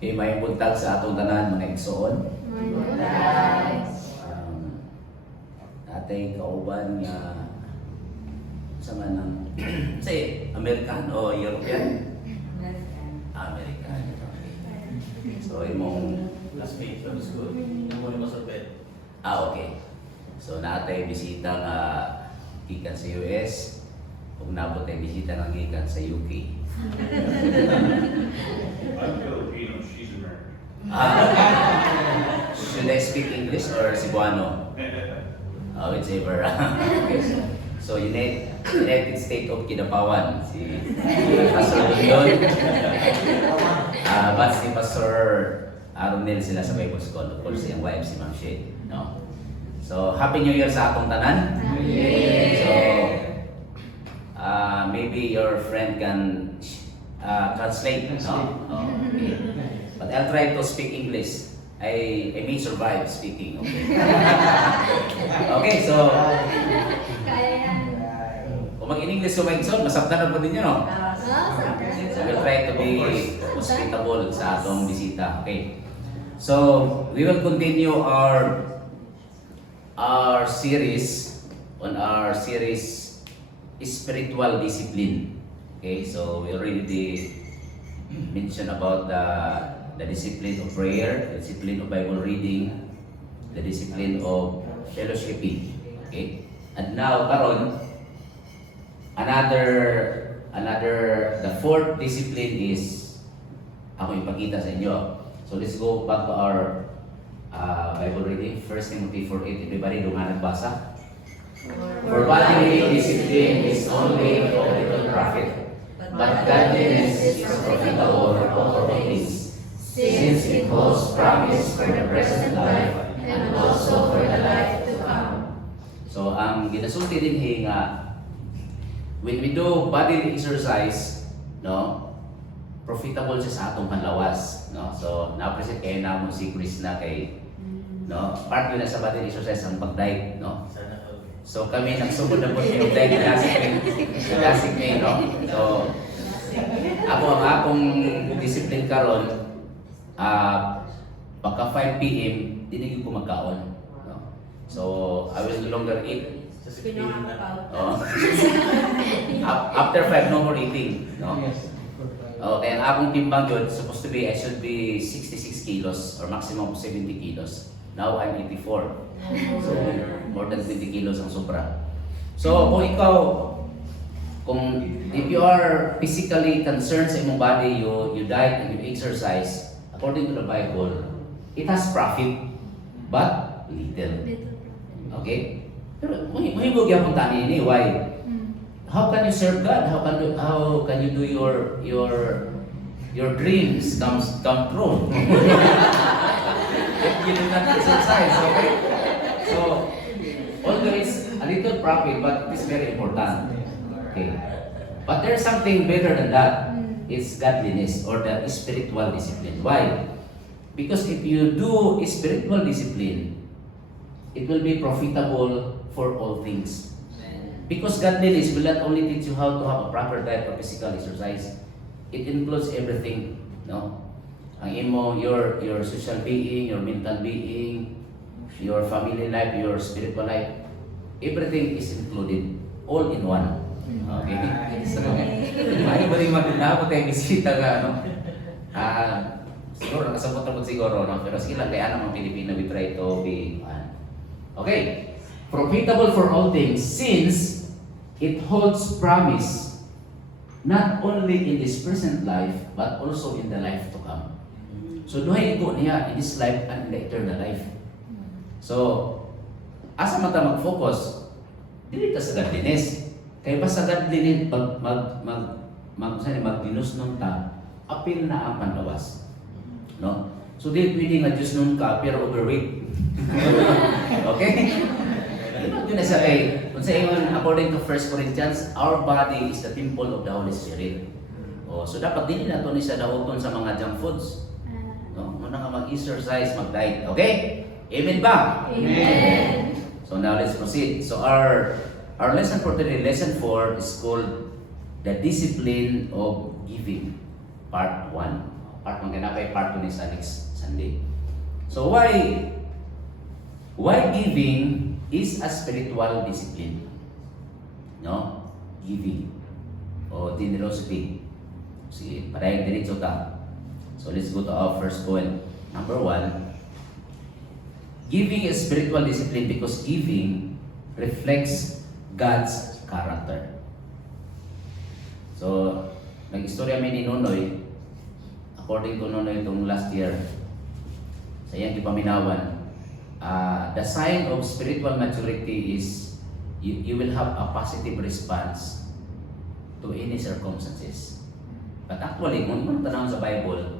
Okay, may buntag sa atong tanan mga igsoon. Atay kauban nga sama ng say American o European? American. Okay. So imong Classmate from school. Yung muna mo sa bed. okay. So natay bisita nga gikan sa US ug nabot ay bisita nga gikan sa UK. I'm Filipino, she's American. Should I speak English or Cebuano? Whichever. Okay. So United States of Kinabawan, si Pastor Leon. But si Pastor Arnel sila sa Bible School. Of course, yung wife si Ma'am Shade. No? So, Happy New Year sa atong tanan. So, maybe your friend can translate. No? Okay. But I'll try to speak English. I may survive speaking. Okay. Okay, so kung mag-in-English ko mag-isod, masabtan na po din yun, no? So we'll try to be hospitable sa atong bisita. Okay. So we will continue our series on our series spiritual discipline. Okay, so we already mentioned about the discipline of prayer, the discipline of Bible reading, the discipline of fellowshipping. Okay? And now, karon, the fourth discipline is ako ipakita sa inyo. So let's go back to our Bible reading. 1 Timothy 4:8. Everybody, dungan nagbasa. For bodily discipline is only for little profit, but godliness is profitable for all things, since it holds promise for the present life and also for the life to come. So, ang ginasulti din nga, when we do bodily exercise, no, profitable siya sa atong panlawas, no. So, na-appreciate kayo na mo si Chris na kay, no, part yun na sa bodily exercise ang pag-diet, no. Sana all. So, kami nagsugod na po yung diet classic May, no. So, ako ang akong discipline karon, pagka 5 p.m., dinigil ko magkaon. No? So, I will no longer eat. Sa 6 p.m. na. Oh. After 5, no more eating. No? Okay, ang akong timbang yun, supposed to be, I should be 66 kilos or maximum 70 kilos. Now, I'm 84. So, more than 20 kilos ang sobra. So, kung ikaw, if you are physically concerned sa imong body, you diet and you exercise, according to the Bible, it has profit, but little. Okay? Pero mahimog yapon tani ni why? How can you serve God? How can you do your dreams come true? If you do not exercise, okay? So, although it's a little profit, but it is very important. Okay. But there's something better than that. It's godliness or the spiritual discipline. Why? Because if you do spiritual discipline, it will be profitable for all things. Because godliness will not only teach you how to have a proper diet or physical exercise, it includes everything. No? Ang imo, your social being, your mental being, your family life, your spiritual life, everything is included, all in one. Okay? So, may ba rin magdala tayo bisita nga, ano? Siguro, nakasabot na po siguro, no? Pero sige lang, kaya naman Pilipino, we try to be, okay. Profitable for all things, since it holds promise, not only in this present life, but also in the life to come. So, duhay ito niya in this life and in the eternal life. So, asa man ta mag-focus, dili ta sa godliness. Kaya pa sa godliness, mag-dinus nung ta, apil na ang panlawas. No? So, di pwede nga Diyos nung ka, pero overweight. Okay? Yun na sa kay, kung sa ingon, according to 1 Corinthians, our body is the temple of the Holy Spirit. So, dapat din na ito ni sa dahoton sa mga junk foods. No? Muna nga mag-exercise, mag-diet. Okay? Amen ba? Amen. So now let's proceed. So our lesson for today, lesson 4, is called the discipline of giving, part 1. part man ganapay part ni sa next Sunday. So why giving is a spiritual discipline? No? Giving o generosity. Sige, parang diretso ta. So let's go to our first point. Number 1, giving is spiritual discipline because giving reflects God's character. So, nag-istorya may ni Nonoy, according to Nonoy itong last year, sa iyang ipaminawan, the sign of spiritual maturity is you will have a positive response to any circumstances. But actually, kung mo tanong sa Bible,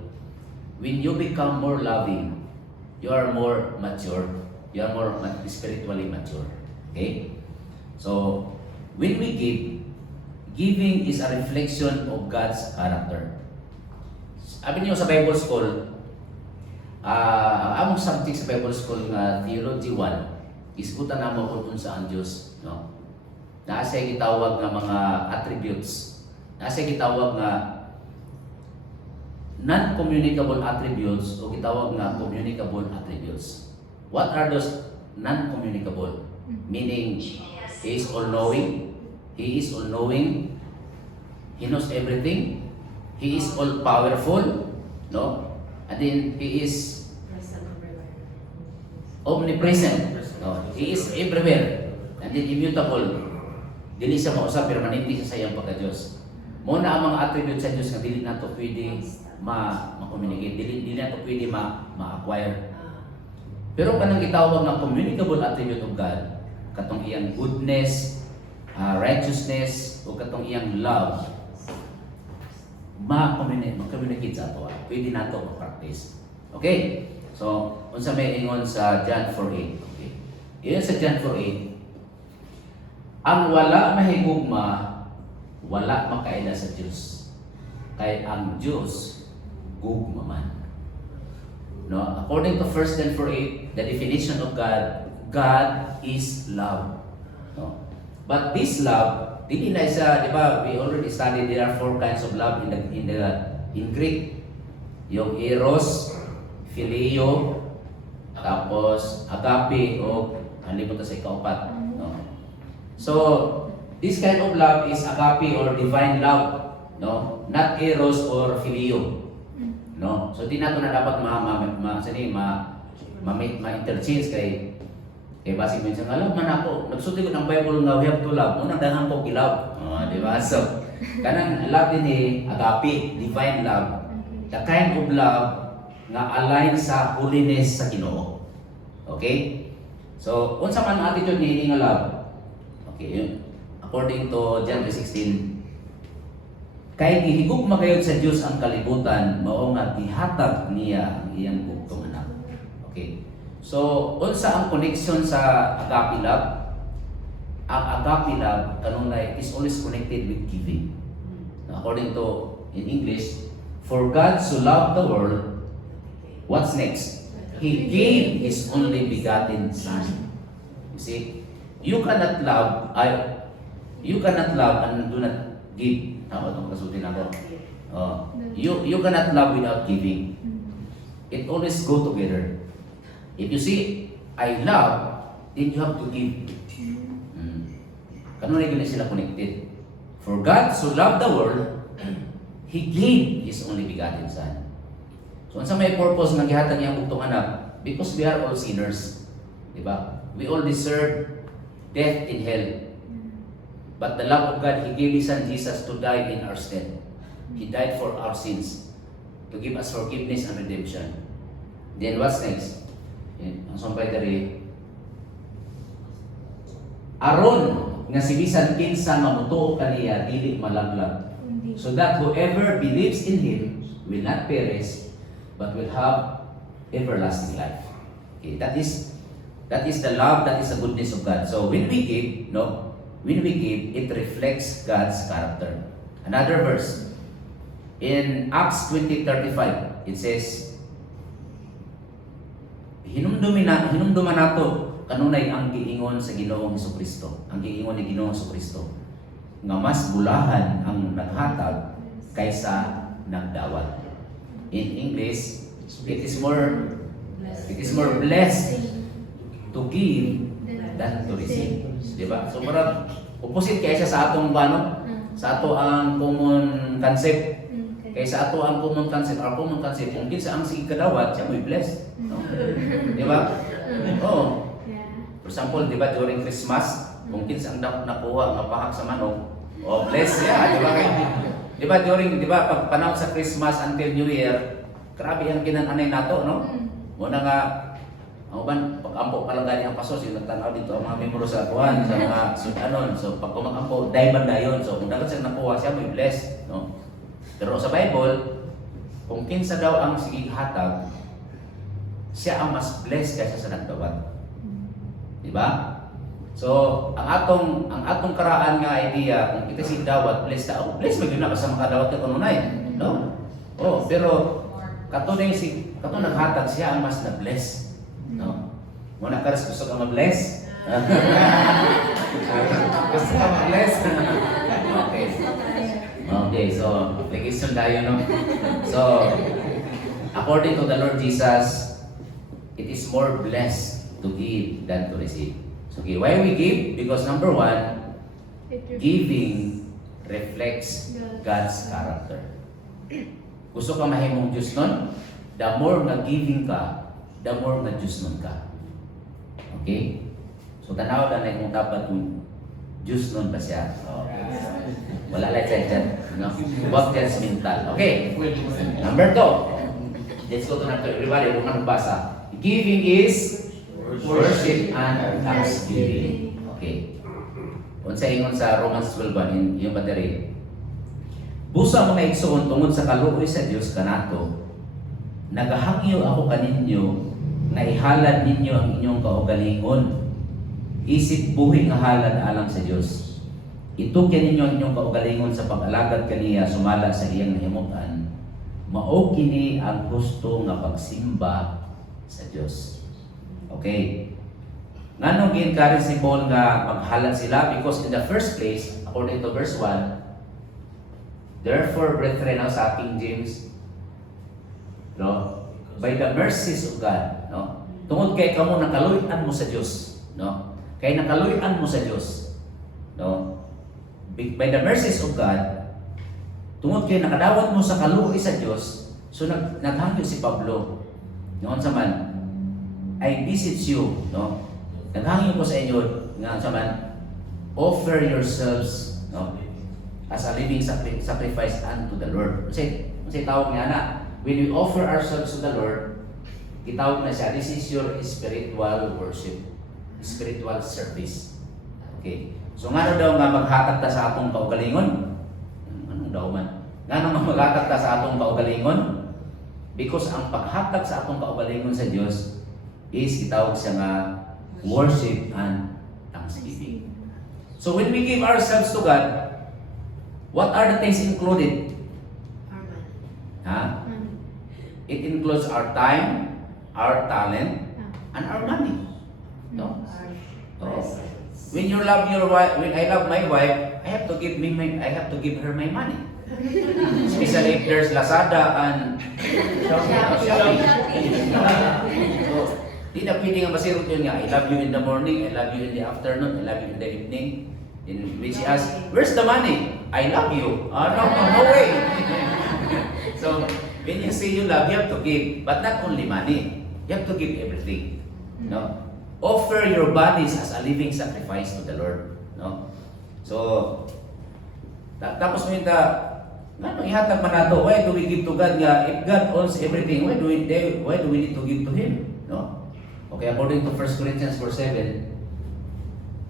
when you become more loving, you are more mature, you are more spiritually mature. Okay? So, when we give, giving is a reflection of God's character. Sabi niyo sa Bible School, among subject sa Bible School nga Theology 1, iskutan namo kung unsa ang Dios, no? Nasa gitawag nga mga attributes. Nasa gitawag nga non-communicable attributes o gitawag nga communicable attributes. What are those non-communicable? Meaning, He is all-knowing. He is all-knowing. He knows everything. He is all-powerful. No? And then, He is omnipresent. No? He is everywhere. And then, immutable. Dili siya mausap, permanente siya sa iyang pagka-Diyos. Muna ang mga attributes sa Diyos na dili nato pwede ma-communicate, dili nato pwede ma-acquire. Pero kanang gitawag ng communicable attribute of God, katong iyang goodness, righteousness, o katong iyang love, ma-communicate sa ato. Pwede nato ma-practice. Okay? So, unsa may ingon sa John 4:8. Okay. Iyon sa John 4:8. Ang wala mahigugma, wala makaila sa Diyos. Kay ang Diyos, gugma man. No? According to 1 John 4:8, the definition of God, God is love. No? But this love, dili na isa, di ba, we already studied there are 4 kinds of love in Greek. Yung eros, phileo, tapos agape, o nalimutan sa ikaapat. No? So, this kind of love is agape or divine love, no? Not eros or phileo. No? So, di nato na dapat ma-interchange kay basig minsan, alam man ako, nagsulti ko ng Bible nga we have to love. Unang dahang ko kilab. Di ba? So, kanang love din agape, divine love. The kind of love nga align sa holiness sa Ginoo. Okay? So, unsa man ang attitude ni nga love? Okay, yun. According to John 3:16, kay gihigugma gayud sa Dios ang kalibutan, mao nga gihatag niya ang iyang bugtong anak. Okay. So, unsa ang connection sa agape love? Ang agape love kanunay is always connected with giving. According to in English, for God so loved the world, what's next? He gave His only begotten Son. You see? You cannot love and do not give. Tama itong kasutin ako. You cannot love without giving. It always go together. If you see, I love, then you have to give. Kanunay gina sila connected. For God so loved the world, He gave His only begotten Son. So, sa may purpose ng gihatag niya ang bugtong anak? Because we are all sinners. Diba? We all deserve death in hell. But the love of God, He gave His Son Jesus to die in our stead. He died for our sins, to give us forgiveness and redemption. Then what's next? Ang sampay dari, aron nga si bisan kinsa mamutuo kaniya dili malaglag, so that whoever believes in Him will not perish, but will have everlasting life. Okay, that is the love, that is the goodness of God. So when we give, it reflects God's character. Another verse in Acts 20:35, it says, hinumduman nato kanunay ang giingon sa Ginoong Hesukristo. Ang giingon ni Ginoong Hesukristo nga mas bulahan ang naghatag kaysa nagdawat. In English, it is more blessed to give than to receive. Diba? So parang opposite kaysa sa atong ano, sa ato ang common concept. Kaysa ato ang common concept, kung kinsa ang sige kadawat, siya mo'y blessed. No? Diba? Oo. For example, diba, during Christmas, kung kinsa ang nakuha nga pahak sa manok, oh, bless siya, diba? Diba, pag panahon sa Christmas until New Year, grabe ang kinananay nato, no? Muna nga, ang uban, pag-ampo pa lang gani ang pasos, yung nagtanaw dito ang mga membro sa kuhan, sa mga sudanon. So, pag kumag-ampo, dahil banda yun. So, kung dagat siyang nakuha, siya may bless, no? Pero sa Bible, kung kinsa daw ang sige hatag, siya ang mas blessed kaysa sa nagdawat. Diba? So, ang atong karaan nga idea, kung kita si dawat, blessed ta, blessed magyud na sa makadawat ka kanunay, no? Oh, pero kato naghatag siya ang mas na-bless, no? Muna ka gusto ka ma-bless? Gusto ka ma-bless? Okay. Okay, so application tayo, no? So, according to the Lord Jesus, it is more blessed to give than to receive. So, okay, why we give? Because number one, giving reflects God's character. Gusto ka mahimong Diyos nun? The more na giving ka, the more na Diyos nun ka. Okay? So, tanaw na na kung dapat kung Diyos nun ba siya? Okay. Wala lang dyan. No? Huwag judgmental. Okay. Number 2. Let's go to number 2. Everybody, huwag nang basa. Giving is worship and thanksgiving. Okay. Kung sa ingon sa Romans 12, yung battery. Busa mo na igsoon tungod sa kaluoy sa Diyos kanato, nagahangyo ako kaninyo na ihalad ninyo ang inyong kaugalingon. Isip buhi nga halad alang sa Diyos. Itukyan ninyo ang inyong kaugalingon sa pag-alagad kaniya sumala sa iyang nahimutan. Mao kini ang gusto nga pagsimba sa Diyos. Okay. Nganong gi-encourage si Paul nga maghalad sila? Because in the first place, according to verse 1, therefore, brethren, sa King James, no, by the mercies of God, no, tungod kay kamo nakaluyan mo sa Diyos, no, kay nakaluyan mo sa Diyos, no, by the mercies of God, tungod kay nakadawat mo sa kaluoy sa Diyos, so naghangyo si Pablo, noon sa man, I beseech you, no, naghangyo ko sa inyo, nga sa man, offer yourselves, no, as a living sacrifice unto the Lord. Kasi tawag niya na, when we offer ourselves to the Lord, itawag na siya, this is your spiritual worship, spiritual service. Okay. So nga daw nga maghatag ta sa atong kaugalingon? Anong daw man? Nga nang maghatag ta sa atong kaugalingon? Because ang paghatag sa atong kaugalingon sa Diyos is itawag siya nga worship and thanksgiving. So when we give ourselves to God, what are the things included? Huh? It includes our time, our talent, and our money. No? Oh. When you love your wife, when I love my wife, I have to give her my money. Especially if there's Lazada and Shopee. So, di na pwede nga masirot yun nga, I love you in the morning, I love you in the afternoon, I love you in the evening. In which she asks, where's the money? I love you. No way. So, when you say you love, you have to give. But not only money. You have to give everything. No? Offer your bodies as a living sacrifice to the Lord. No? So, tapos mo yung ihatag man nato, why do we give to God nga? If God owns everything, why do we need to give to Him? No? Okay, according to 1 Corinthians 4:7,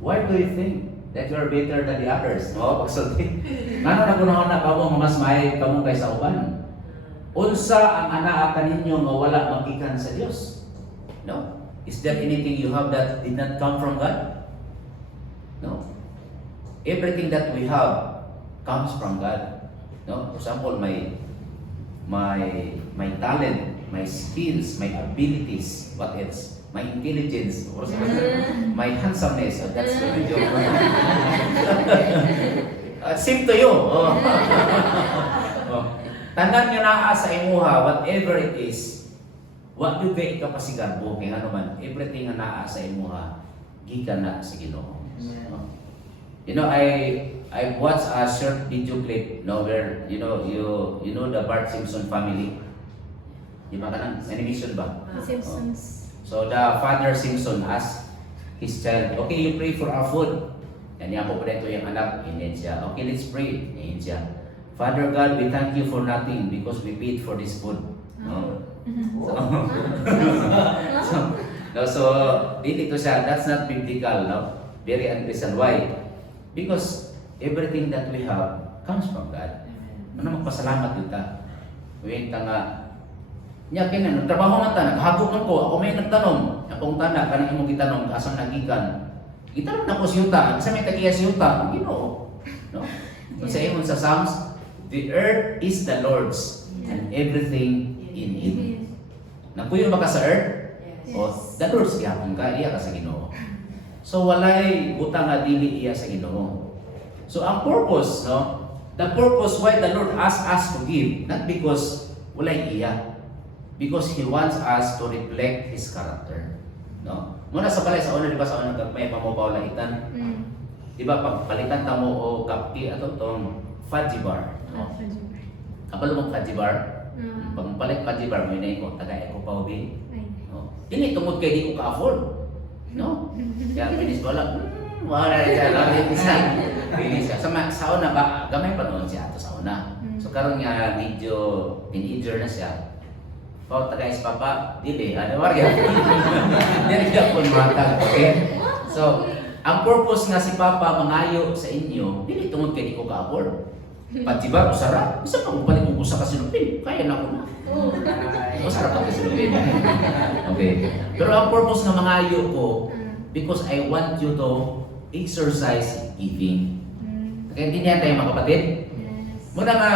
why do you think that you are better than the others? No? Pagsulti. Ngano nagunahon na kamo mas may kamo kaysa uban? Unsa ang anaa kaninyo nga wala magikan sa Dios? No? Is there anything you have that did not come from God? No. Everything that we have comes from God. No? For example, my talent, my skills, my abilities, what else? My intelligence, or my handsomeness. Oh, that's the joke. Same to you. Oh. Oh. tanan nga naa sa imuha, whatever it is, wa gyud kay ikapasigarbo kay ano man, everything nga naa sa imuha, gikan na sa Ginoo. No? You know, I watched a short video clip, no, where you know the Bart Simpson family. Di ba kanang animation ba? Simpsons. So the father Simpson asked his child, okay, you pray for our food. Yan niya po ito yung anak, hindi siya. Okay, let's pray. Hindi siya. Father God, we thank you for nothing because we paid for this food. No? So dito siya, that's not biblical, no? Very unchristian. Why? Because everything that we have comes from God. Ano magpasalamat kita? Wait nga. Nya kini nagtrabaho na ta, naghagok man ko, ako may nagtanong, akong tanda kanang imong gitanong asang nagikan. Gitanong na ko siyuta, sa may tagiya siyuta, Ginoo. No? Sa imong sa Psalms, the earth is the Lord's and everything in it. Napuyo ba ka sa earth? O the Lord's gyapon ka, iya ka sa Ginoo. So walay butang nga dili iya sa Ginoo. So ang purpose, no? The purpose why the Lord asks us to give, not because walay iya, because He wants us to reflect His character. No? Muna sa balay sa una, di ba sa una may pamupawlaitan? Di ba pag palitan ta mo o kapki ato tong fudgy bar. No? Kapalo mong fudgy bar, pag palit fudgy bar, may ko, taga ko pa ubi. No? Dili tungod kay di ko ka-afford. No? Kaya pinis ko lang, wala rin siya, pinis siya. Sa una ba, gamay pa noon siya ato sa una. So karon nga medyo teenager na siya. Pao taga Papa, dili, ano warga? Dili ka po matag, okay? So, ang purpose nga si Papa mangayo sa inyo, dili tungod kay di ko ka-afford. Patiba, usara, isa pa kung balik mo sa kasinupin, kaya na ko na. Usara pa kasinupin. Okay. Pero ang purpose nga mangayo ko, because I want you to exercise giving. Kaya hindi niya tayo mga kapatid? Muna nga,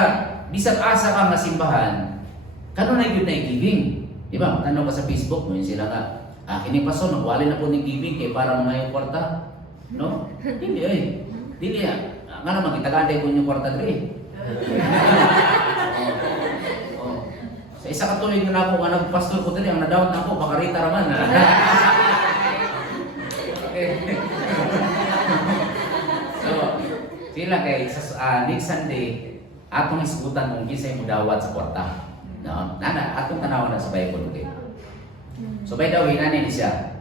bisag asa ka nga simbahan, kano na yun na giving? Di ba? Tanong ka sa Facebook mo, yun sila nga, kini paso, nagwali na po ni giving kay para mga yung kwarta. No? Dili eh. Dili nga naman, kitagantay ko yung kwarta dili. Sa isa ka tuloy na ako, nga nagpastor ko dili, ang nadawat na ako, bakarita raman. So, sila kay, next Sunday, atong isgutan kung kisay mo dawat sa kwarta. No, nana atong tanawan na sa Bible, okay? So by the way, nani ni siya.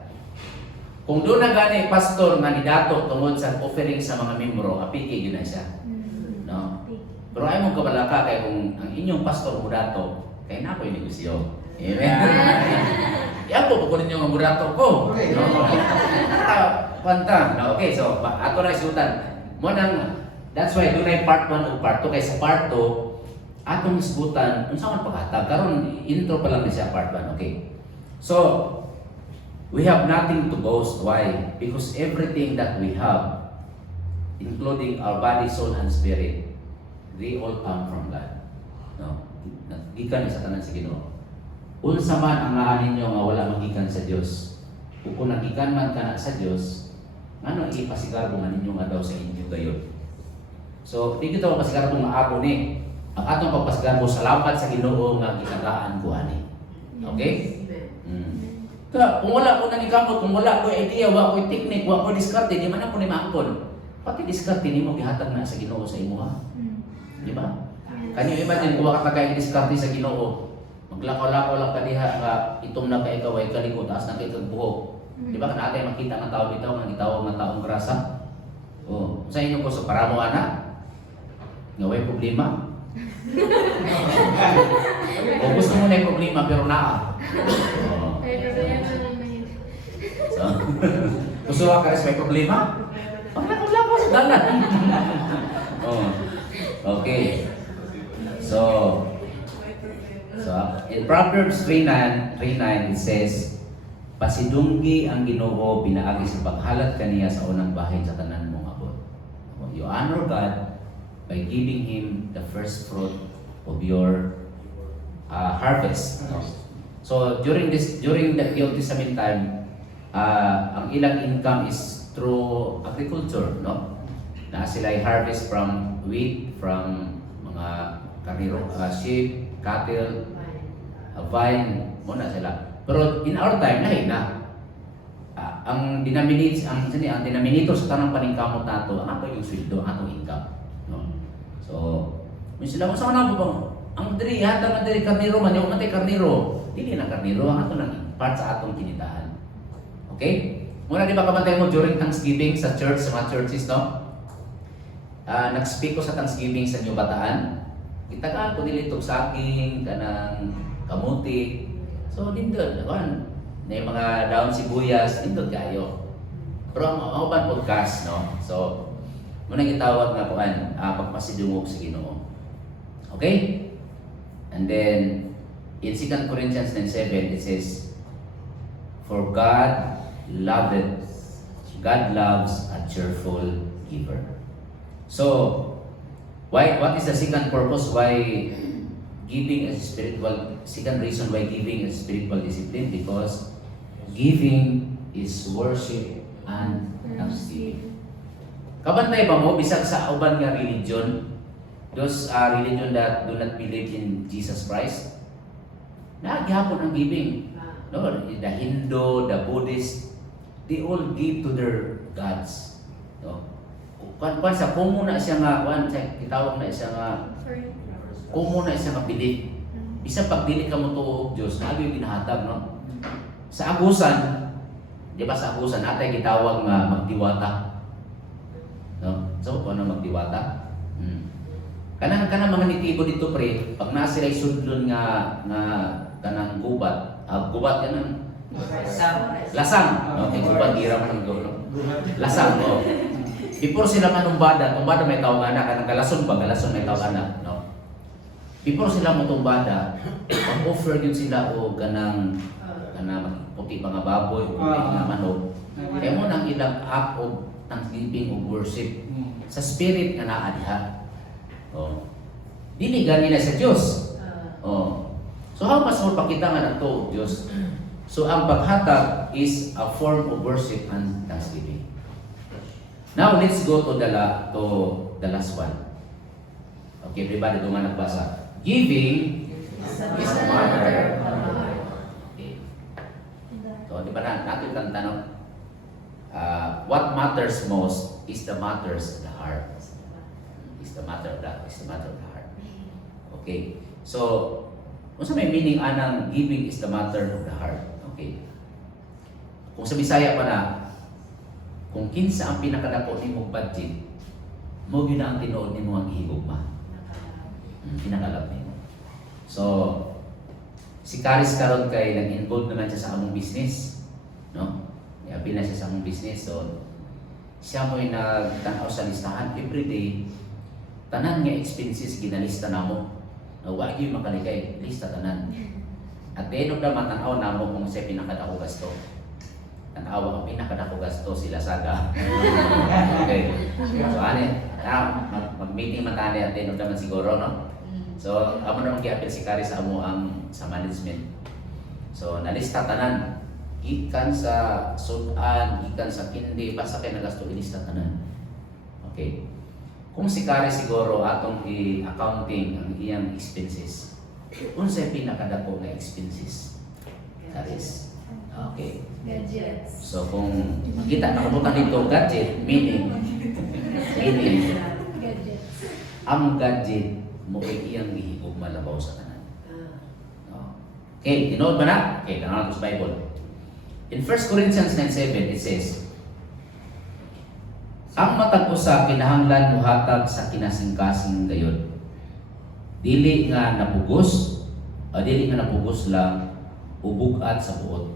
Kung doon na gani pastor nga ni dato tungod sa offering sa mga membro, apiki yun na siya. No? Pero ay mong kabalaka kay kung ang inyong pastor mo dato, kay na ko yung negosyo. Amen. Yan po kukunin yung murato ko. No? Panta. No, okay, so ato na isutan. Mo nang that's why doon ay part 1 o part 2 kay sa part 2 atong isbutan, unsa man paghatag karon intro pa lang ni siya part 1, okay? So, we have nothing to boast. Why? Because everything that we have, including our body, soul, and spirit, they all come from God. No? Gikan sa tanan sa Ginoo. Unsa man ang naa ninyo nga wala magikan sa Dios. Kung nagikan man kana sa Dios, ngano ipasigarbo man ninyo nga daw sa inyo gayon. So, di kita mapasigarbo nga ako ni. Ang atong pagpasgarbo, salamat sa Ginoo nga gitagaan ko ani. Okay? Kung wala ko nanikamot, kung wala ko idea, wala ko technique, wala ko diskarte, di man ako ni maangkon. Pati diskarte nimo gihatag na sa Ginoo sa imo ha. Di ba? Kanyo imagine kung wala ka kay diskarte sa Ginoo. Maglakaw-lakaw lang ka diha nga itom na kay ikaw ay kaliko taas na kay kag buhok. Di ba kanatay makita nga tao bitaw nga gitawag nga taong grasa? Oh, sa inyo ko sa para mo ana. Nga way problema. O gusto mo na yung problema pero naa. Oh. So, gusto ka rin may problema? Wala ko sa dalan. Oh. Okay. So in Proverbs 3:9 it says, pasidunggi ang Ginoo pinaagi sa paghalat kaniya sa unang bahin sa tanan mong abot. You honor God by giving Him the first fruit of your harvest. No? So during the Old Testament time, ang ilang income is through agriculture, no? Na sila harvest from wheat, from mga karniro, sheep, cattle, vine, muna sila. Pero in our time, lahi na. Ang denominator sa tanang paningkamot nato, ang ato yung sweldo, ang atong income. No? So, may sila mo sa na po ang diri hata man diri karniro man yung matay karniro, dili na karniro ang ato lang part sa atong kinitaan. Okay? Muna di ba kabantay mo during Thanksgiving sa church, sa mga churches, no? Nag-speak ko sa Thanksgiving sa New Bataan. Itagaan ko nila itong saging, kanang kamuti. So, dindod, nakuan. Na yung mga daon sibuyas, dindod kayo. Pero ang uban podcast, no? So, muna gitawag nga kuan, pagpasidungog sa Ginoo. Okay? And then, in 2 Corinthians 9:7, it says, "For God loves a cheerful giver." So, what is the second purpose why giving is spiritual? Second reason why giving is spiritual discipline, because giving is worship and thanksgiving. Kabantay ba mo bisag sa uban nga religion? Those religion that do not believe in Jesus Christ, nagyapon ang giving. No, the Hindu, the Buddhist, they all give to their gods. No, kung sa kumo na siya nga, kitawag na siya nga, kumo na siya nga belief. Bisa pag dili ka mo tuo Diyos, nabi ginahatag, no? Sa agusan, di ba sa agusan, natay gitawag nga magdiwata. No? So, ano magdiwata? Kanang mga nitibo dito pre, pag na sila sudlon nga kanang gubat kanang lasang, okay, gubat gira man ng lasang, no. Before sila manumbada may tawag anak kanang galason may tawag anak, no. Before sila motumbada, pag-offer gyud sila o kanang puti mga baboy, puti mga manok. Kaya mo nang ilang act of thanksgiving o worship sa spirit nga naa diha. Oh. Dili gani na sa Dios. Oh. So how much more pakita nga nato Dios. So ang paghatag is a form of worship and thanksgiving. Now let's go to the last one. Okay, everybody do nga nagbasa. Giving is the matter of the heart. Okay. So di ba natin ang tanong? What matters most is the matters of the heart. Is the matter of the heart. Okay. So, kung sa may meaning anang giving is the matter of the heart. Okay. Kung sa Bisaya pa na, kung kinsa ang pinakadako nimo budget, mo gyud ang tinuod nimo ang higugma. Pinakalap nimo. So, si Caris karon kay nag-involve naman siya sa among business, no? Yabi na siya sa among business. So, siya mo'y nagtanaw sa listahan everyday. Tanan nga expenses ginalista namo. Wa gyud makaligay, lista tanan. At the end of the month, tanaw namo kung sa pinakadako gasto. Tanaw ang pinakadako gasto sila saga. Okay. So mag-meeting man tani at the end of the month siguro, no? So amo na mag-i-appeal si Kari sa amo ang sa management. So nalista tanan. Gikan sa sudan, gikan sa kindi, basta kay nagasto ilista tanan. Okay. Kung si Kari siguro atong i-accounting ang iyang expenses, unsay pinakadako nga expenses? Karis. Okay. Gadgets. So kung makita nakabutan dito gadget, meaning Gadgets. ang gadget mo ay iyang gihigog malabaw sa kanan. Okay, tinood ba na? Okay, tanong natin sa Bible. In 1 Corinthians 9:7 it says, ang matag usa kinahanglan muhatag sa kinasing-kasing gayon. Dili nga napugos lang ubug-at sa buot.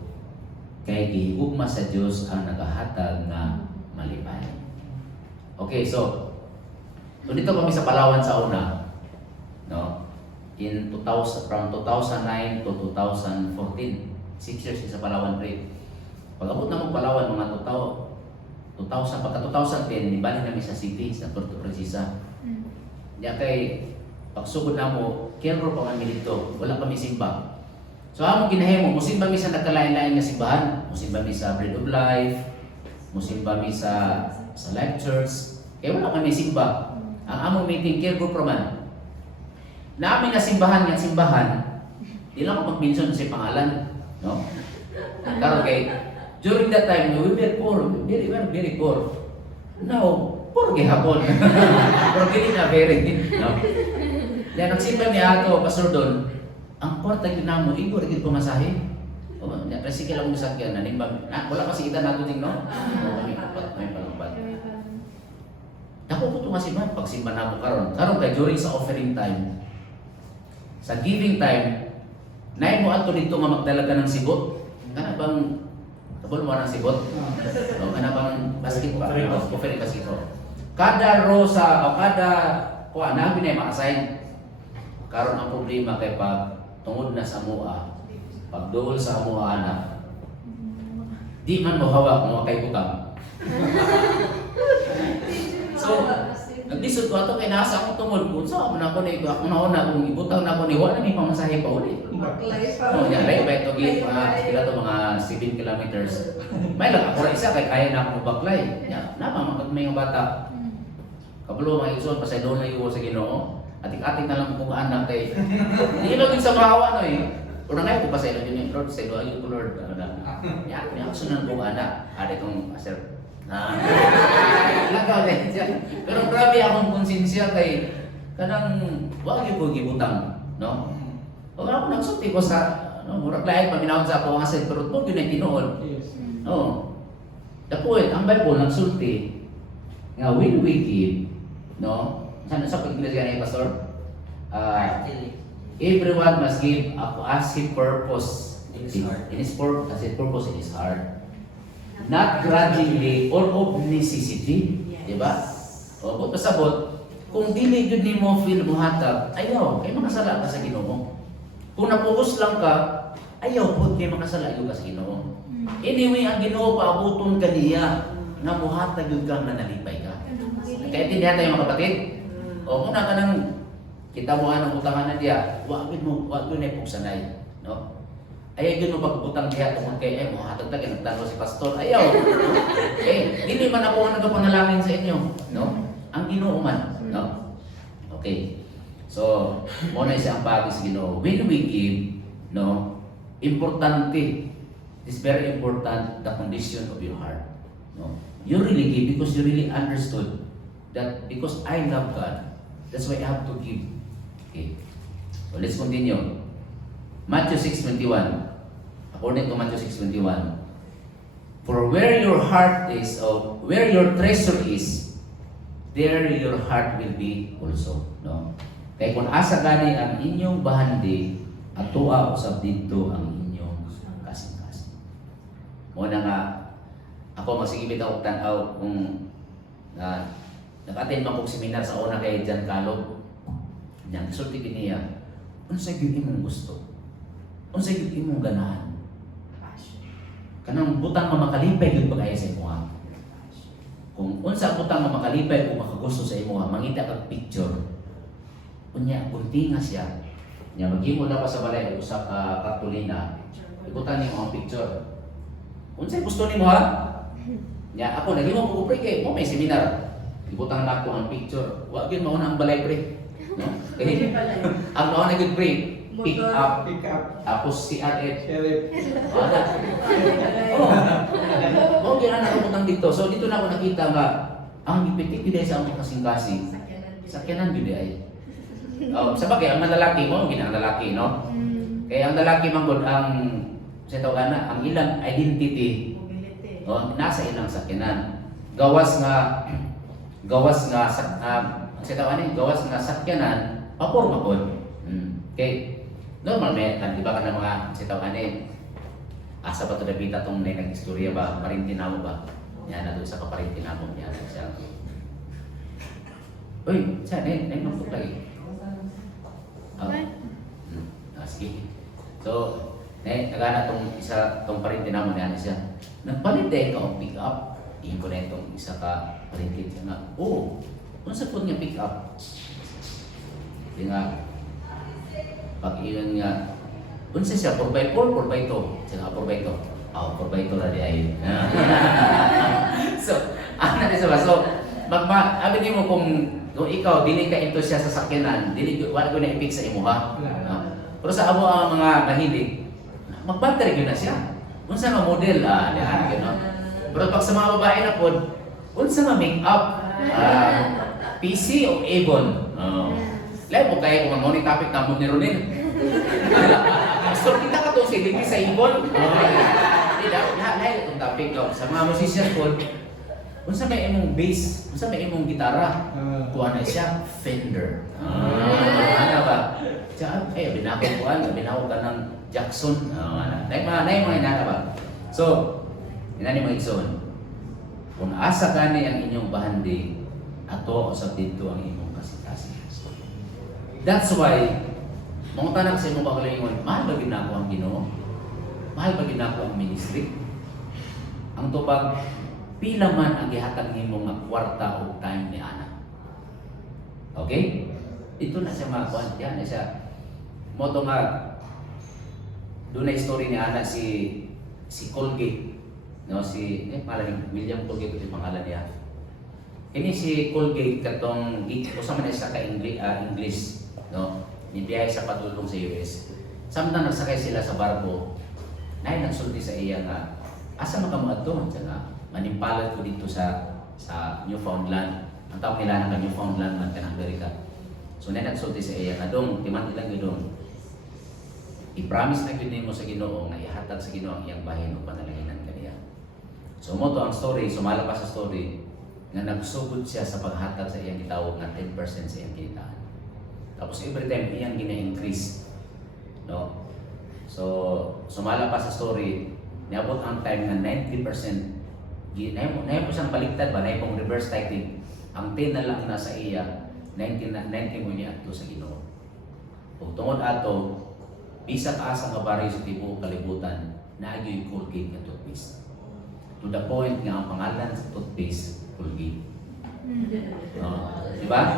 Kay gihigugma sa Dios ang nagahatag nga malipay. Okay, so dito kami sa Palawan sa una, no? In 2000 from 2009 to 2014, 6 years sa Palawan pre. Pag-abot na mo Palawan mga 2000 pagka 2010 nibalik namin sa city sa Puerto Princesa. Diya kay pagsugod na mo, careful pa kami dito, wala kami simba. So among ginahimo, musimba mi sa nagkalain-lain nga simbahan, musimba mi sa Bread of Life, musimba mi sa Life Church, kaya wala kami simba. Ang among meeting careful pa man. namin na simbahan nga simbahan, di lang ako mag-mention sa pangalan, no? Karon kay during that time we were poor, very poor. Now, poor gihapon. Pero dili na very, no? Kaya nagsimba ni ato pastor doon, ang kwarta gyud namo igor gyud pamasahe. O, kasi kailangan mo sakyan na nimbang, wala kasi kita nato ting no? May palangpat. Dako ko ito nga simbahan, pag simba na mo karon kay during sa offering time, sa giving time, naay mo ato dito nga magdala ka ng sibot. Kana bang, kabul mo ng sibot? O, kana bang basket pa? Offering basket ko. Kada rosa o kada kuha, nabi na yung ma-assign. Karon ang problema kay pag tungod na sa mua, pagduol sa mua anak, di man mo hawak mga kay butang. So, nagdisod ko ato kay nasa akong tungod ko, sa man ako ni ako nauna kung ibutang na ako ni wa na may pamasahe pa uli. Oh, ya right to give sila to mga 7 kilometers. May lang ako ra isa kay kaya na ako baklay. Ya, napa man may mga bata. Kabalo mga igsoon pasay doon na iwo sa Ginoo. Atik-atik na lang kung anak kay. Hindi lang sa maawa no eh. Una nga ko pasay lang yun Lord, say do ayo ko Lord. Ya, ni ako sunan kung anak. Ade kong asir. Lagaw din siya. Pero grabe akong konsensya kay kanang wag gyud ko gibutang, no? Wala ako nagsulti ko sa no, murag lain paminawon sa ako ang asset pero to gyud ay tinuod. Oh. Dapoy ang Bible nagsulti nga when we give, no? Sana sa pag-English ganay pastor. Everyone must give as his purpose In his heart. in his purpose in his heart. Not grudgingly or of necessity, di ba? O kung pasabot, kung dili jud nimo feel mo hatag, ayaw, kay makasala ka sa Ginoo. Kung napokus lang ka, ayaw pud kay makasala ka sa Ginoo. Anyway, ang Ginoo paabuton kaniya nga mohatag jud kang nanalipay ka. Kaya tindihan tayo mga kapatid. O muna ka nang kita mo anong utangan na diya, wag yun ay pugsanay, no? Ayaw yun mo pagputang diya tungkol kay mo hatag ta nagtalo si pastor. Ayaw. Dili man ako ang nagapanalangin sa inyo, no? Ang Ginoo man, no? Okay. So, mo na siyang bagay sa Ginoo. When we give, no, importante, it's very important the condition of your heart, no? You really give because you really understood that because I love God, that's why I have to give. Okay. So let's continue. Matthew 6:21. According to Matthew 6:21. For where your heart is, or where your treasure is, there your heart will be also. No? Kaya kung asa gani ang inyong bahandi, atua usab dito ang inyong kasing-kasing. Muna nga, ako masigibit ako tanaw kung nag-attend man kong seminar sa una kay Jan Calog. Yan, sulti niya, unsay gyud imong gusto? Unsay gyud imong ganahan? Kanang butang nga makalipay gyud pag-aya sa imuha. Kung unsa butang nga makalipay kung makagusto sa imuha, mangita kag picture. Unya, kunti nga siya. Nya maghimo na pa sa balay usa ka Katolina. Ikutan nimo ang picture. Unsay gusto nimo ha? Nya ako naghimo ko pre kay mo may seminar. Ibutang na ako ang picture. Wa gyud mao na ang balay pre. No? Kaya ang naon na gyud pre, pick up, tapos CRF. Oh, gyud ana ko dito. So dito na ako nakita nga ang ipitik gyud sa among kasing-kasing. Sakyanan gyud ay. Oh, sa bagay ang lalaki mo, ginang lalaki, no? Kaya ang lalaki manggod ang sa tawag na ang ilang identity. Oh, nasa ilang sakyanan. Gawas nga sa tawag gawas nga sakyanan, paporma pod. Okay. Normal kan iba ka na mga sa tawag asa ba to nabita tong nag-istorya ba, Marintinamo ba? Yan na doon sa Kaparintinamo yan siya. Uy, siya nagmamtok lagi. Sige. So, nagana tong isa tong Parintinamo niya siya. Nagpalit ka og pick up. Iyon ko na itong isa ka parintin siya nga. Oh, unsa po nga pick up? Di nga, pag iyon nga, unsa siya, 4x4, 4x2. Siya nga, 4x2. Oh, 4x2 na di ay. So, ano na siya ba? So, Abi nimo kung ikaw dili ka into siya sa sakyanan, dili wala ko na ipik sa imo ha. Pero sa amo ang mga mahilig, mag-battery gyud na siya. Unsa nga model niya gano'n. Pero pag sa mga babae na pod, unsa nga make-up? PC o Avon? Lain mo kaya kung ang topic na mo ni Ronel. So kita ka to si sa Avon. Hindi daw, lain itong topic daw. Sa mga musician pod, unsa may imong bass, unsa may imong gitara? Kuha na siya, Fender. Ano ba? Diyan, binako ka ng Jackson. Naay mga inana ba? So, inani mo igsoon. Kung asa gani ang inyong bahandi, ato o sa dito ang inyong kasitasin. That's why, mga tanak sa imong pagalingon, mahal ba ginako ang Ginoo? Mahal ba ginako ang ministry? Ang tubag, pila man ang gihatag nimo nga kwarta o time ni ana. Okay? Ito na siya makuan. Yan na siya. Moto nga, doon na story ni ana si Colgate. No, pangalan William Colgate ito yung pangalan niya. Ini si Colgate katong usama na sa English, no? Nibiyahe sa patulong sa US. Samtang nagsakay sila sa barko, nay nagsulti sa iya nga asa makamuadto nga manimpalat ko dito sa Newfoundland. Ang tawag nila ng Newfoundland man kanang Amerika. So nay nagsulti sa iya nga dong timan ilang gidong. I-promise na gyud nimo sa Ginoo nga ihatag sa Ginoo ang iyang bahin ug panalangin kaniya. So mo to ang story, sumala pa sa story nga nagsugod siya sa paghatag sa iyang gitawag nga 10% sa iyang kinitaan. Tapos every time iyang gina-increase. No? So sumala pa sa story, niabot ang time nga 90%. Naay po siyang baliktad ba, naay pong reverse tithing. Ang 10 na lang nasa iya, 90 mo niya ato sa Ginoo. Ug tungod ato, bisag asa nga bari sa tibuok kalibutan, naagyo yung Colgate nga toothpaste. To the point nga ang pangalan sa toothpaste, Colgate. Di ba?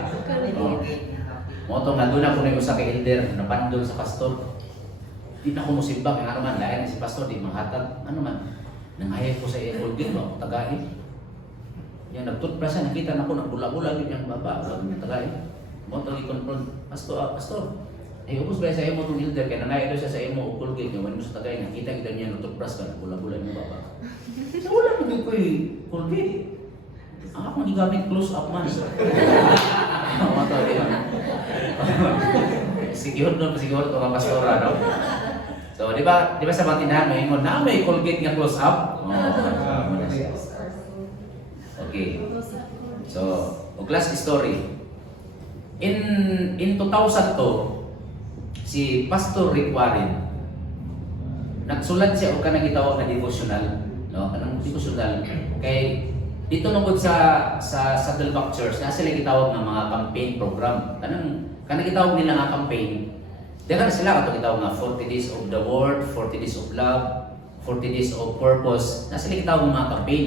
Moto nga doon ako na sa kay elder, napandol sa pastor. Di na ako musimba, kaya ano man, layan si pastor, di manghatag, ano man. Nangayag ko sa iya Colgate, tagain. Yan, nag-toothbrush siya, nakita na ako, nagbula-bula, yun yung baba, tagain. Moto i-confront, pastor, ubos ba sa imo itong elder, kaya nangyay siya sa imo o Colgate niya, wala mo sa tagay, nakita kita niya nag-toothbrush ka, bula-bula mo baba. So wala mo din ko Colgate. Ang ako magigamit close up man. Mga tawag yun. Sigihot doon, sigihot ito ang pastora, no? So di ba sa mga tindahan, may Colgate nga close up? Okay. So, last story. In 2002, si Pastor Rick Warren nagsulat siya o kanang gitawag na devotional, no? Kanang devotional kay dito nungod sa Saddleback Church na sila gitawag ng mga campaign program. Kanang gitawag nila nga campaign. Dagan sila kato gitawag nga 40 days of the word, 40 days of love, 40 days of purpose. Na sila gitawag ng mga campaign.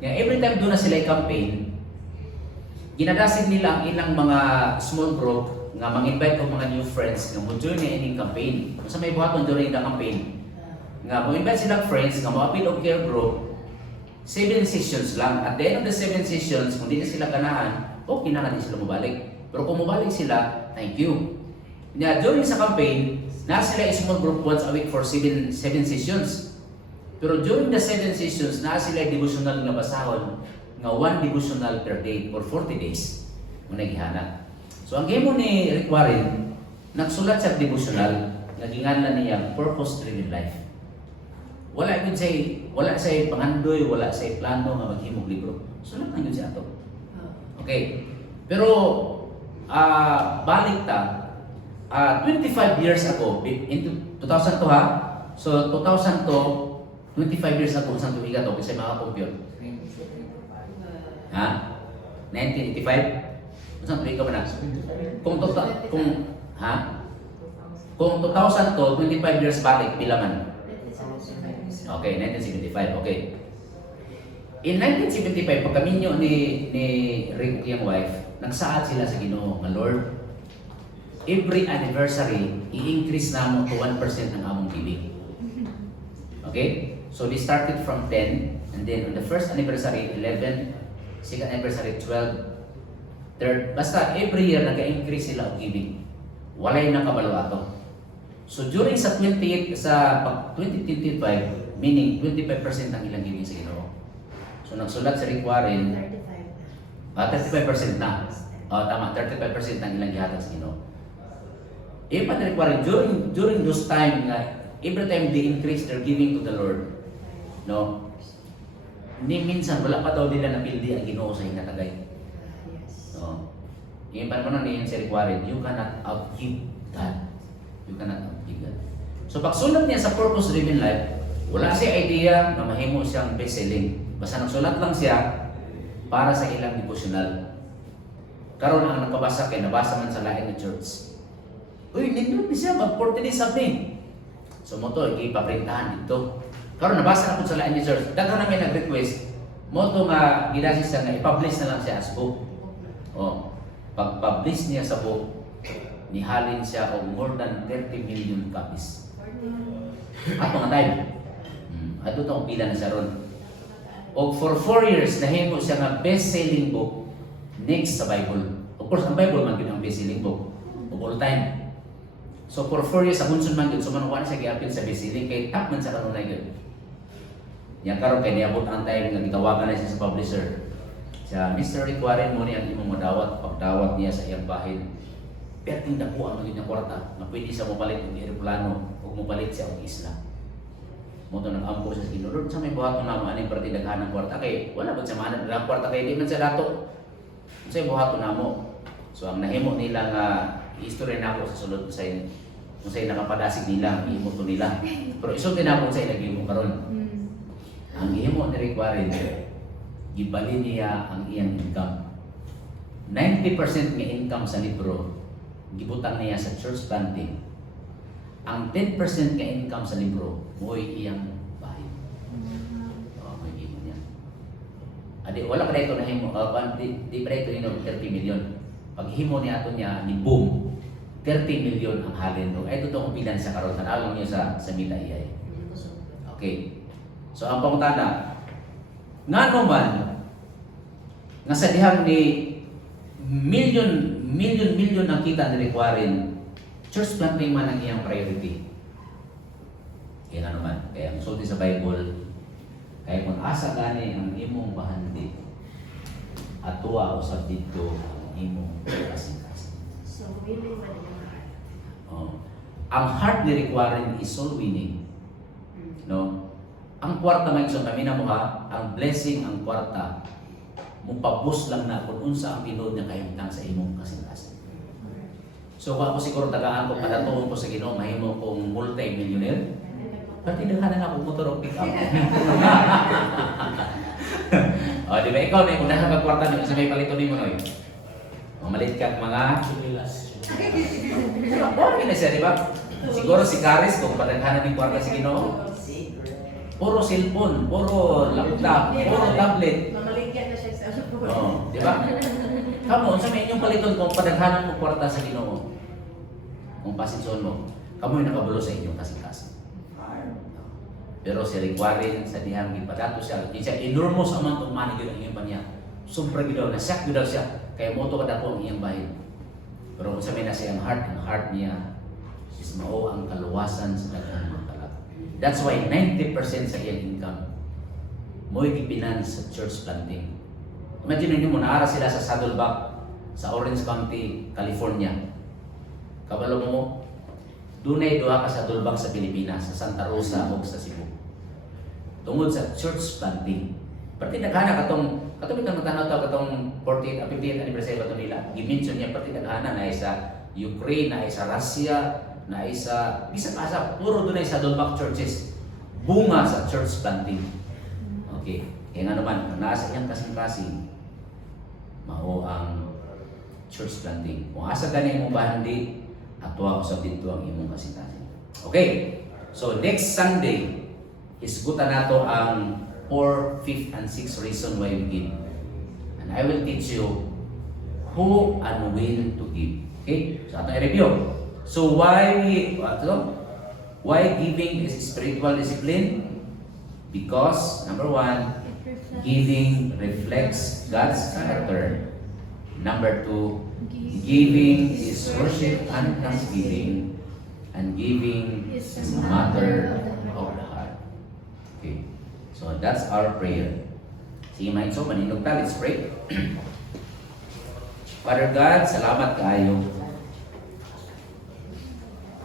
Nga every time doon na sila i-campaign, ginadasig nila ang ilang mga small group nga mag-invite ko mga new friends nga mo-join na ining campaign. Kung sa may buhaton during the campaign, nga mo-invite silang friends nga mo-appeal og care group, 7 sessions lang. At the end of the 7 sessions, kung di na sila ganahan, okay na nga di sila mabalik. Pero kung mabalik sila, thank you. Nga during sa campaign, na sila small group once a week for 7 sessions. Pero during the 7 sessions, na sila devotional nga basahon nga 1 devotional per day for 40 days. Muna gihanap. So ang game ni Rick Warren, nagsulat sa devotional, naginganlan niya purpose-driven life. Wala sa pangandoy, wala sa plano nga maghimog libro. Sulat na yun siya ito. Okay. Pero balik ta, 25 years ago, into 2002 ha. So 2002, 25 years ago, saan tumiga to kasi mga compute. Ha? 1985? Saan tumiga ba na? Kung 2002, 25 years balik, pila man? Okay, 1975. Okay. In 1975, pagkaminyo ni Rick yung wife, nagsaad sila sa Ginoo nga Lord, every anniversary, i-increase na mo to 1% ng among giving. Okay? So they started from 10, and then on the first anniversary, 11, second anniversary 12, third, basta every year nag-increase sila og giving. Walay nakabalo ato. So during sa 2025, meaning 25% ang ilang giving sa Ginoo. So nagsulat sa Rick Warren, 35% na. Tama, 35% ang ilang gihatag sa Ginoo. Even Rick Warren, during those time nga, every time they increase their giving to the Lord, no? Ni minsan wala pa daw nila napildi ang Ginoo sa hinatagay. No? Yung panahon na si Rick Warren, you cannot outgive God. You cannot outgive God. So pagsulat niya sa Purpose Driven Life, wala siya idea na mahimo siyang best-selling. Basta nagsulat lang siya para sa ilang devotional. Karon ang nababasa kay nabasa man sa lain na church. Uy, nindot ni siya mag-40 days something. So mo to, ipaprintahan dito. Karon nabasa na po sa lain ni church. Daghan na may nag-request. Mo to nga ginasi siya nga i-publish na lang siya as book. Oh, pag-publish niya sa book, nihalin siya og more than 30 million copies. At mga time. Ato tong pila na siya ron. Og for 4 years nahimo siya nga best-selling book next sa Bible. Of course, ang Bible man gyud ang best-selling book of all time. So for 4 years sa hunsun man gyud so manuwa siya giapil sa best-selling kay top man sa kanunay gyud. Nya karon kay niabot ang time nga gitawagan na siya sa publisher. Siya, Mr. Rick Warren mo niya ang imong madawat, pagdawat niya sa iyang bahin. Perting dako ang magiging kwarta na pwede siya mapalit ng aeroplano o mapalit siya og isla. Mo to nag-ampo siya sa Ginoo. Lord, sa may buhaton na mo aning parte daghan ng kwarta kay wala ba sa manad ng kwarta kay di man sa dato. Sa buhaton na mo. So ang nahimo nila nga history na ako sa sulod sa inyo. Kung sa'yo nakapadasig nila, ihimo to nila. Pero isulti na ako sa inyo nag-ihimo karon. Ang ihimo ni Rick Warren, gibali niya ang iyang income. 90% ng income sa libro, gibutang niya sa church planting. Ang 10% ng income sa libro, mo'y iyang bahay. May ihimo niya. Adi, wala pa dito na himo, di pa dito 30 million. Pag himo niya ato niya, ni boom, 30 million ang halin doon. Ay, totoo kung pilan sa karon. Tanawag niyo sa Mita Iyay. Okay. So, ang pangutana, nga naman, nga sa dihang ni million ang kita ni Rick Warren, church planting man ang iyang priority. Kaya nga naman, kaya ang sulti sa Bible, kaya kung asa gani ang imong bahandi, atuwa usab dito ang imong kasing-kasing. So, willing man yung heart. Oh. Ang heart ni Rick Warren is soul winning. No? Ang kwarta may isang kami na mo ha, ang blessing ang kwarta, mupabus lang na kung unsa ang tinod niya kahimtang sa imong kasing-kasing. So kung ako siguro tagaan ko, padatuon ko sa Ginoo, mahimo kong multi-millionaire, pati naghanan ako motor o pick-up. O, di ba ikaw na yung unang magkwarta niyo sa may palito ni mo, Noy? Mamalit ka mga... Okay na siya, di ba? Siguro si Karis, kung padaghanan ng kwarta sa Ginoo, puro cellphone, puro laptop, puro tablet. Mamaligyan na siya sa cellphone. Oh, di ba? Kamu, sa may inyong paliton kung padaghanan mo kwarta sa Ginoo, kung pasensyon mo, kamu yung nakabulo sa inyong kasing-kasing. Pero si Rick Warren, sa dihang gipadato siya, enormous amount of money yun ang iyong paniya. Sobra gidaw, nasyak gidaw siya, kaya moto ka dapo ang iyang bahin. Pero kung sabihin na siya ang heart niya is mao ang kaluwasan sa daghang mga kalag. That's why 90% sa iyang income mo'y gipinan sa church planting. Imagine niyo mo, naara sila sa Saddleback, sa Orange County, California. Kabalo mo, dunay duha ka sa Saddleback sa Pilipinas, sa Santa Rosa o sa Cebu. Tungod sa church planting. Pati naghana katong itong tanaw tao katong 40th, 50th anniversary ba nila. Gimension niya pati naghana na isa Ukraine, na isa Russia, na isa bisa kasa puro dunay sa Saddleback churches. Bunga sa church planting. Okay. Kaya nga naman, nasa iyang kasing-kasing, mao ang church planting. Kung asa gani mo bahandi, atwa usab dito ang imong kasing-kasing. Okay. So next Sunday, isgutan nato ang 4th, 5th, and 6th reason why we give. And I will teach you who and when to give. Okay? So atong i-review. So why giving is spiritual discipline? Because number 1, Giving reflects God's character. Number 2, giving is worship and thanksgiving. And giving is a matter of the heart. Okay. So that's our prayer. Sige, mind so, maninong ta, let's pray. Father God, salamat kaayo.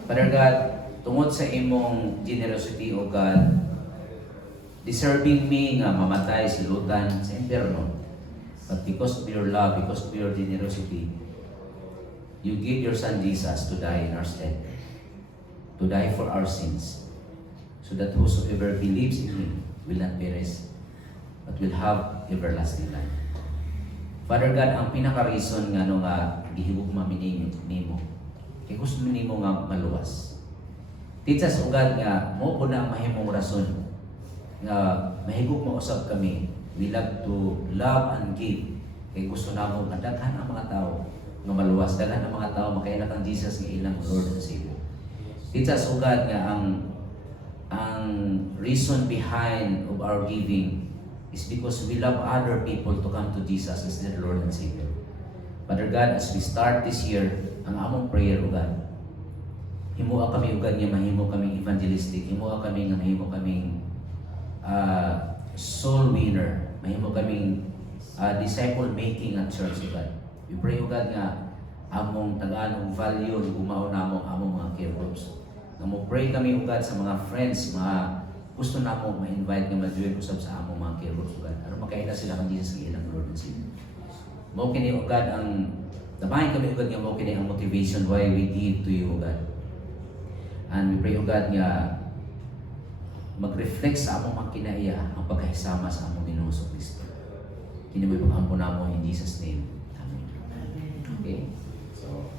Father God, tungod sa imong generosity, O God, deserving me nga mamatay si Lutan sa impyerno. But because of your love, because of your generosity, you give your Son Jesus to die in our stead, to die for our sins, so that whosoever believes in Him will not perish, but will have everlasting life. Father God, ang pinaka-reason nga no nga gihigugma nimo, kay gusto nimo nga maluwas. Titsas ugad nga mo ko na ang mahimong rason nga mahigugma usab kami. We love to love and give. Kay gusto namo nga daghan ang mga tao nga maluwas, daghan ang mga tao makainak ang Jesus nga ilang Lord and Savior. Titsas ugad nga ang reason behind of our giving is because we love other people to come to Jesus as their Lord and Savior. Father God, as we start this year, ang among prayer, O God, himuha kami, O God, nga mahimo kaming evangelistic, himuha kami nga mahimo kaming soul winner, mahimo kaming disciple making at church, O God. We pray, O God, nga among tagaan og value ni gumaw namo among mga care groups. Nga mo pray kami, O God, sa mga friends, mga gusto namo ma-invite nga ma-join usab sa among mga care groups, O God. Aron makaila sila kan Jesus sa ilang Lord and Savior. Mo kini, O God, ang tabahin kami, O God, nga mo kini ang motivation why we give to you, O God. And we pray, O God, nga mag-reflect sa among mga kinaiya ang pagkahisama sa among Ginoong Kristo. Kini mo'y pag-ampo namo in Jesus' name. Amen. Okay? So,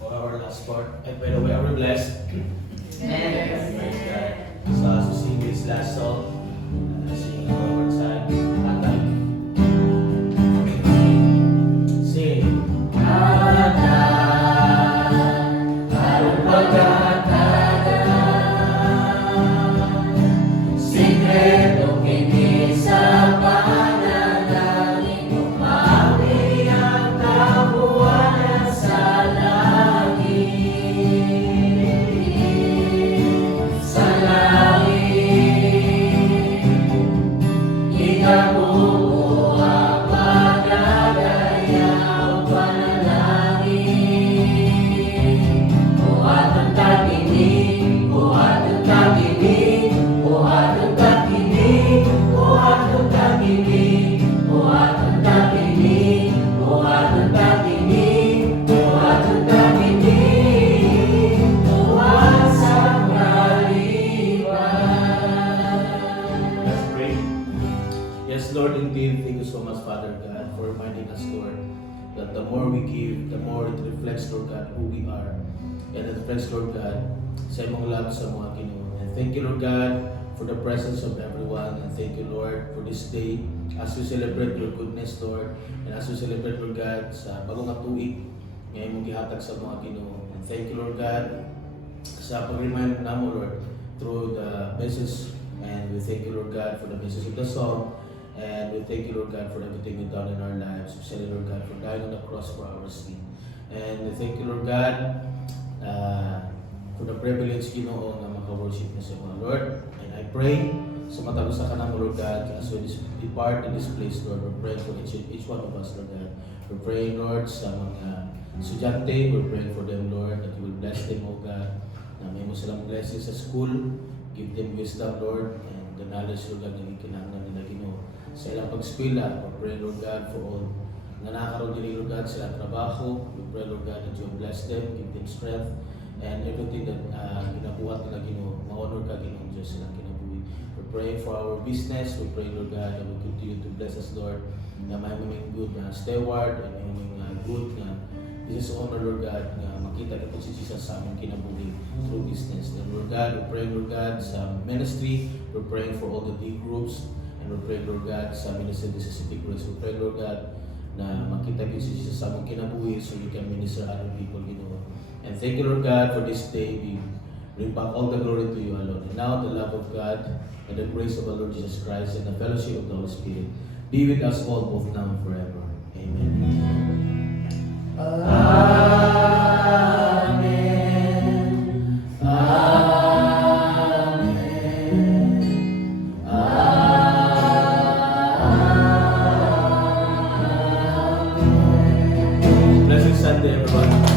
For our last part, and by the way, are we blessed? Yes. Praise God. So as we sing this last song, sing one more time. Atay. Sing. Sikreto kini sa panalangin, umawi ang kabuuan sa langit. Sa langit, ikabuo ang pagdadayaw panalangin. Buhat ang taginig, buhat ang taginig, buhat ang taginig, buhat ang taginig, buhat ang taginig, buhat ang taginig, buhat ang taginig, buhat sa kaliwan. Let's pray. Yes, Lord, indeed, thank you so much, Father God, for reminding us, Lord, that the more we give, the more it reflects, Lord God, who we are. And it reflects, Lord God, sa imong love sa mga Ginoo. And thank you, Lord God, for the presence of everyone. And thank you, Lord, for this day as we celebrate your goodness, Lord. And as we celebrate, Lord God, sa bagong nga tuig nga imong gihatag sa mga Ginoo. And thank you, Lord God, sa pag-remind namo, Lord, through the message. And we thank you, Lord God, for the message of the song. And we thank you, Lord God, for everything you've done in our lives. We thank you, Lord God, for dying on the cross for our sin. And we thank you, Lord God, for the privilege, Ginoo, na maka-worship na sa mga Lord. And I pray sa matagos sa kanang, Lord God, as we depart in this place, Lord, we're praying for each one of us, Lord God. We're praying, Lord, sa mga estudyante, we're praying for them, Lord, that you will bless them, O God, na may mo silang blessings sa school, give them wisdom, Lord, and the knowledge, Lord God, na kinahanglan nila, Ginoo. Sa ilang pag-eskwela, we're praying, Lord God, for all na nakakaroon din, Lord God, sila trabaho. We pray, Lord God, that you will bless them, give them strength, and everything that ginabuhat nila, Ginoo, ma-honor ka, Ginoo, Diyos, silang kinabuhi. We pray for our business. We pray, Lord God, that we continue to bless us, Lord, na may mga good na steward, and may mga good na business owner, Lord God, na makita ka po si Jesus sa aming kinabuhi through business. And Lord God, we pray, Lord God, sa ministry. We're praying for all the big groups, And we pray, Lord God, sa minister this is City Grace. We pray, Lord God, na makita din si Jesus sa among kinabuhi so we can minister other people, Ginoo. And thank you, Lord God, for this day. We bring back all the glory to you alone. And now the love of God and the grace of our Lord Jesus Christ and the fellowship of the Holy Spirit be with us all, both now and forever. Amen. Amen. Amen. Amen. Blessed Sunday, everyone.